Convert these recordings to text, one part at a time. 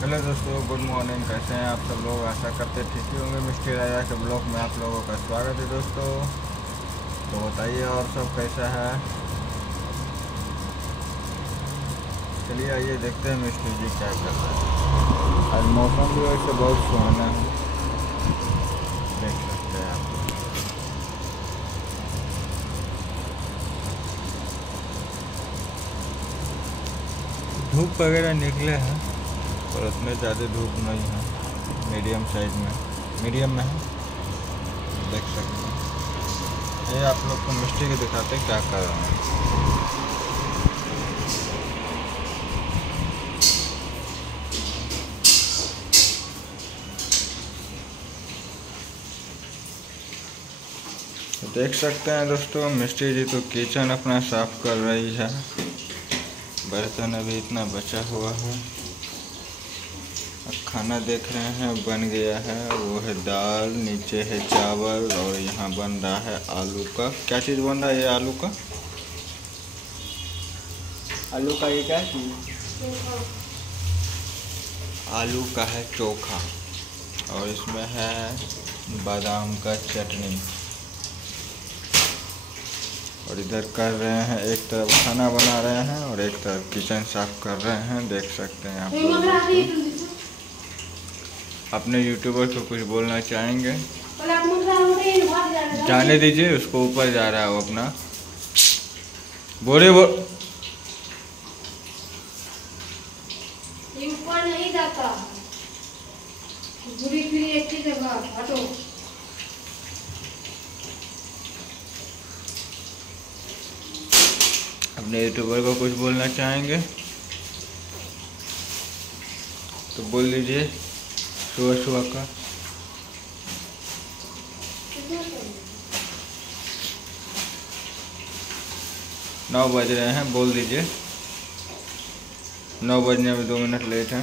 Hello दोस्तों, good morning. कैसे हैं आप सब लोग? आशा करते ठीक ही होंगे। मिस्ट्री राजा के ब्लॉग में आप लोगों का स्वागत है दोस्तों। तो बताइए और सब कैसा है। चलिए आइए देखते हैं मिस्ट्री जी क्या कर रहे हैं। आज मौसम भी वैसे बहुत सुहाना है, देख सकते हैं आप। धूप वगैरह निकले हैं पर उतने ज़्यादा धूप नहीं है, मीडियम साइज में, मीडियम में है, देख सकते हैं। ये आप लोग को मिस्ट्री के दिखाते हैं क्या कर रहे हैं। देख सकते हैं दोस्तों, मिस्ट्री जी तो किचन अपना साफ कर रही है। बर्तन अभी इतना बचा हुआ है। अब खाना देख रहे हैं बन गया है, वो है दाल, नीचे है चावल और यहाँ बन रहा है आलू का। क्या चीज़ बन रहा है ये? आलू का, आलू का ये क्या चीज़? आलू का है चोखा और इसमें है बादाम का चटनी। और इधर कर रहे हैं, एक तरफ खाना बना रहे हैं और एक तरफ किचन साफ कर रहे हैं, देख सकते हैं आप लोग। अपने यूट्यूबर को कुछ बोलना चाहेंगे? जाने दीजिए, उसको ऊपर जा रहा है वो अपना। बोले वो ऊपर नहीं जाता, घूरी फिरी एक ही जगह हटो। अपने यूट्यूबर को कुछ बोलना चाहेंगे तो बोल दीजिए। सुबह सुबह का 9 बज रहे हैं, बोल दीजिए। 9 बजने में 2 मिनट लेट है।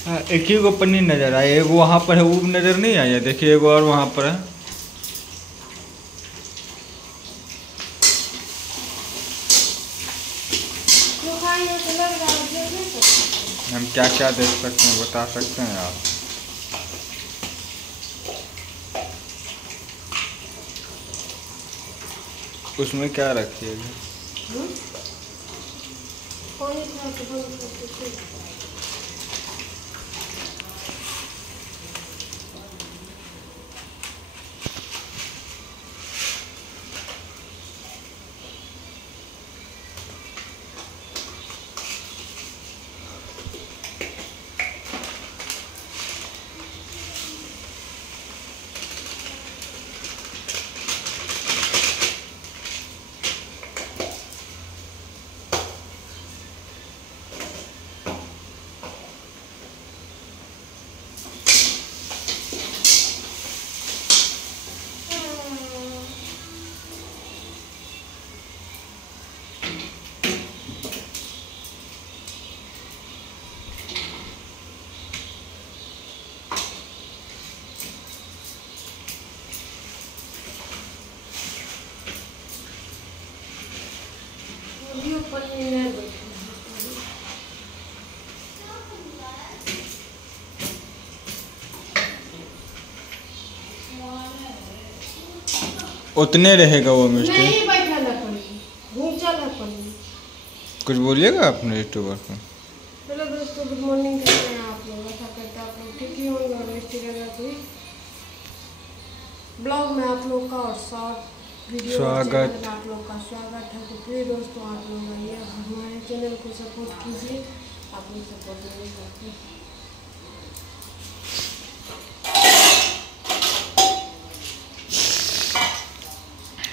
हाँ, एक ही को पन्नी नजर आई, एक वहाँ पर है, वो नजर नहीं आया। देखिए एक और वहाँ पर है। हम क्या क्या देख सकते हैं, बता सकते हैं आप? उसमें क्या रखिएगा? उतने रहेगा वो मिस्ट्री। नहीं बैठा ना घूम चल है। कुछ बोलिएगा अपने यूट्यूबर को। हेलो दोस्तों, गुड मॉर्निंग। कैसे हैं आप लोग? आशा करते हैं आप लोग ठीक ही होंगे। और मिस्ट्री कोई ब्लॉग में आप लोग का और शॉर्ट वीडियो स्वागत। आप लोग का स्वागत है। तो प्लीज़ दोस्तों, आप लोग आइए हमारे चैनल को सपोर्ट कीजिए। आप लोग सपोर्ट नहीं करते।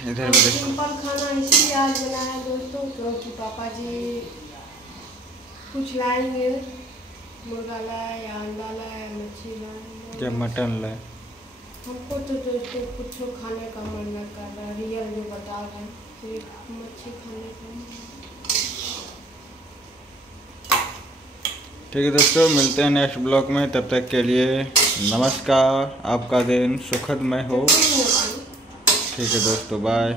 इधर सिंपल खाना इसलिए आज बना है दोस्तों क्योंकि पापा जी कुछ लाएंगे, मुर्गा लाए या अंडा लाए, मच्छी लाए या मटन लाए। हमको तो दोस्तों कुछ खाने का मन न कर रहा, रियल जो बता रहे हैं। फिर मच्छी खाने का। ठीक है दोस्तों, मिलते हैं नेक्स्ट ब्लॉग में, तब तक के लिए नमस्कार। आपका दिन सुखदमय हो। ठीक है दोस्तों, बाय।